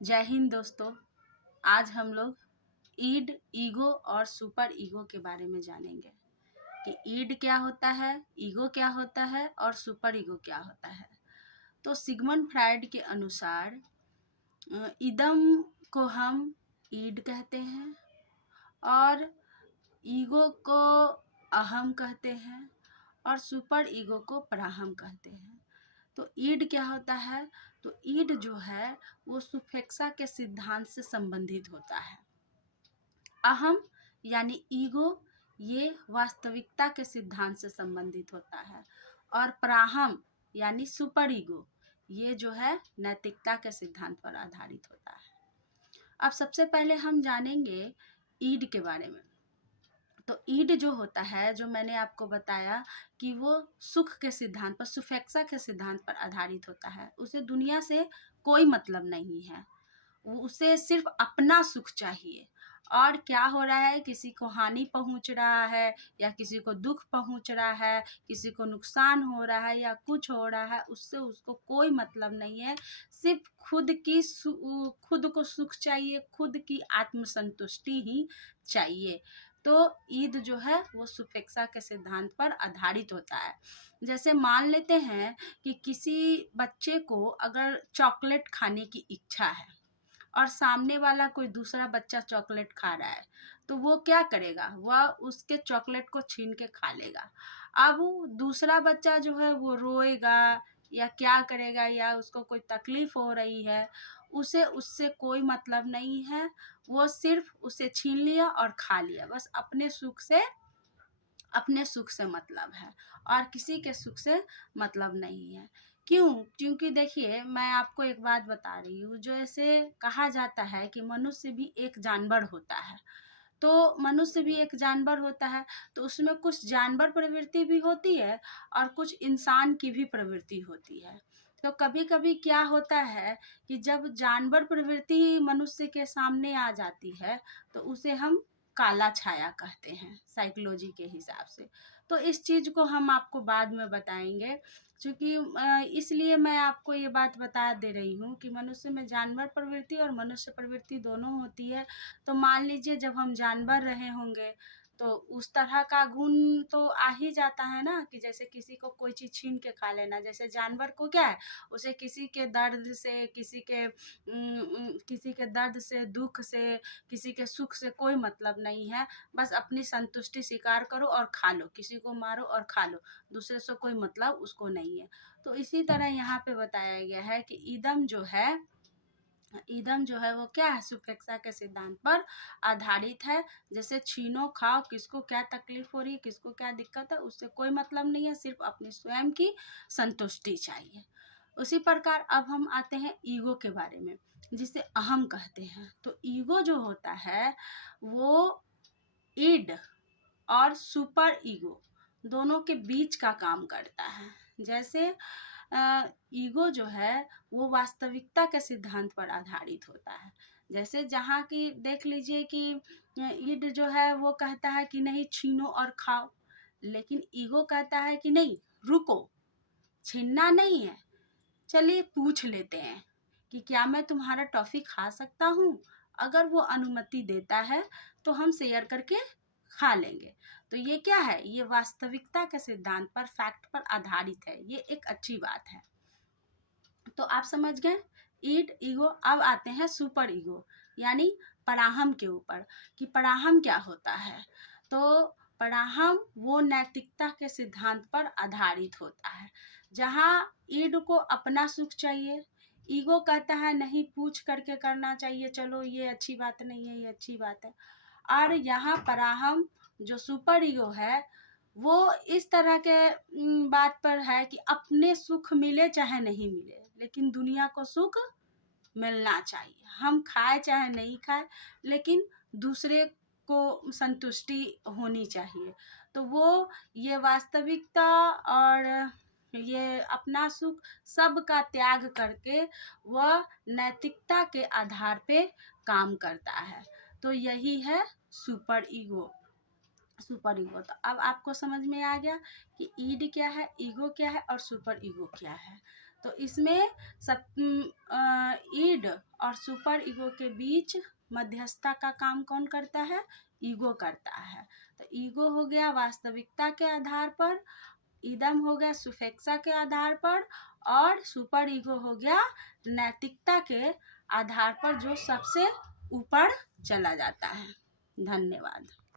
जय हिंद दोस्तों। आज हम लोग ईड, ईगो और सुपर ईगो के बारे में जानेंगे कि ईड क्या होता है, ईगो क्या होता है और सुपर ईगो क्या होता है। तो सिगमंड फ्रायड के अनुसार इदम को हम ईड कहते हैं और ईगो को अहम कहते हैं और सुपर ईगो को पराहम कहते हैं। तो ईड क्या होता है? तो ईड जो है वो सुफिक्सा के सिद्धांत से संबंधित होता है। अहम यानी ईगो ये वास्तविकता के सिद्धांत से संबंधित होता है और पराहम यानी सुपर ईगो ये जो है नैतिकता के सिद्धांत पर आधारित होता है। अब सबसे पहले हम जानेंगे ईड के बारे में। तो ईड जो होता है, जो मैंने आपको बताया कि वो सुख के सिद्धांत पर, सुफेक्सा के सिद्धांत पर आधारित होता है। उसे दुनिया से कोई मतलब नहीं है, उसे सिर्फ अपना सुख चाहिए। और क्या हो रहा है, किसी को हानि पहुंच रहा है या किसी को दुख पहुंच रहा है, किसी को नुकसान हो रहा है या कुछ हो रहा है, उससे उसको कोई मतलब नहीं है। सिर्फ खुद को सुख चाहिए, खुद की आत्मसंतुष्टि ही चाहिए। तो ईद जो है वो सुफेक्सा के सिद्धांत पर आधारित होता है। जैसे मान लेते हैं कि किसी बच्चे को अगर चॉकलेट खाने की इच्छा है और सामने वाला कोई दूसरा बच्चा चॉकलेट खा रहा है, तो वो क्या करेगा? वह उसके चॉकलेट को छीन के खा लेगा। अब दूसरा बच्चा जो है वो रोएगा या क्या करेगा, या उसको कोई तकलीफ हो रही है, उसे उससे कोई मतलब नहीं है। वो सिर्फ उसे छीन लिया और खा लिया, बस अपने सुख से मतलब है और किसी के सुख से मतलब नहीं है। क्यों? क्योंकि देखिए, मैं आपको एक बात बता रही हूँ। जो ऐसे कहा जाता है कि मनुष्य भी एक जानवर होता है, तो मनुष्य भी एक जानवर होता है, तो उसमें कुछ जानवर प्रवृत्ति भी होती है और कुछ इंसान की भी प्रवृत्ति होती है। तो कभी कभी क्या होता है कि जब जानवर प्रवृत्ति मनुष्य के सामने आ जाती है, तो उसे हम काला छाया कहते हैं साइकोलॉजी के हिसाब से। तो इस चीज़ को हम आपको बाद में बताएंगे, क्योंकि इसलिए मैं आपको ये बात बता दे रही हूँ कि मनुष्य में जानवर प्रवृत्ति और मनुष्य प्रवृत्ति दोनों होती है। तो मान लीजिए, जब हम जानवर रहे होंगे तो उस तरह का गुण तो आ ही जाता है ना, कि जैसे किसी को कोई चीज़ छीन के खा लेना। जैसे जानवर को क्या है, उसे किसी के दर्द से, किसी के दर्द से, दुख से, किसी के सुख से कोई मतलब नहीं है। बस अपनी संतुष्टि स्वीकार करो और खा लो, किसी को मारो और खा लो, दूसरे से कोई मतलब उसको नहीं है। तो इसी तरह यहाँ पे बताया गया है कि ईदम जो है वो क्या है, सुपेक्षा के सिद्धांत पर आधारित है। जैसे छीनो खाओ, किसको क्या तकलीफ हो रही है, किसको क्या दिक्कत है, उससे कोई मतलब नहीं है, सिर्फ अपनी स्वयं की संतुष्टि चाहिए। उसी प्रकार अब हम आते हैं ईगो के बारे में, जिसे अहम कहते हैं। तो ईगो जो होता है वो ईड और सुपर ईगो दोनों के बीच का काम करता है। जैसे ईगो जो है वो वास्तविकता के सिद्धांत पर आधारित होता है। जैसे जहाँ की देख लीजिए कि ईड जो है वो कहता है कि नहीं, छीनो और खाओ, लेकिन ईगो कहता है कि नहीं, रुको, छीनना नहीं है, चलिए पूछ लेते हैं कि क्या मैं तुम्हारा टॉफी खा सकता हूँ। अगर वो अनुमति देता है तो हम शेयर करके खा लेंगे। तो ये क्या है, ये वास्तविकता के सिद्धांत पर, फैक्ट पर आधारित है। ये एक अच्छी बात है। तो आप समझ गए ईड, ईगो। अब आते हैं सुपर ईगो यानी पराहम के ऊपर, कि पराहम क्या होता है। तो पराहम वो नैतिकता के सिद्धांत पर आधारित होता है, जहाँ ईड को अपना सुख चाहिए, ईगो कहता है नहीं, पूछ करके करना चाहिए, चलो ये अच्छी बात नहीं है, ये अच्छी बात है। और यहाँ पराहम जो सुपर ईगो है वो इस तरह के बात पर है कि अपने सुख मिले चाहे नहीं मिले, लेकिन दुनिया को सुख मिलना चाहिए। हम खाए चाहे नहीं खाए, लेकिन दूसरे को संतुष्टि होनी चाहिए। तो वो ये वास्तविकता और ये अपना सुख सब का त्याग करके वह नैतिकता के आधार पे काम करता है। तो यही है सुपर ईगो। Super ego. तो अब आपको समझ में आ गया कि ईड क्या है, ईगो क्या है और सुपर ईगो क्या है। तो इसमें सब ईड और सुपर ईगो के बीच मध्यस्थता का काम कौन करता है? ईगो करता है। तो ईगो हो गया वास्तविकता के आधार पर, इदम हो गया सुफिक्सा के आधार पर, और सुपर ईगो हो गया नैतिकता के आधार पर जो सबसे ऊपर चला जाता है। धन्यवाद।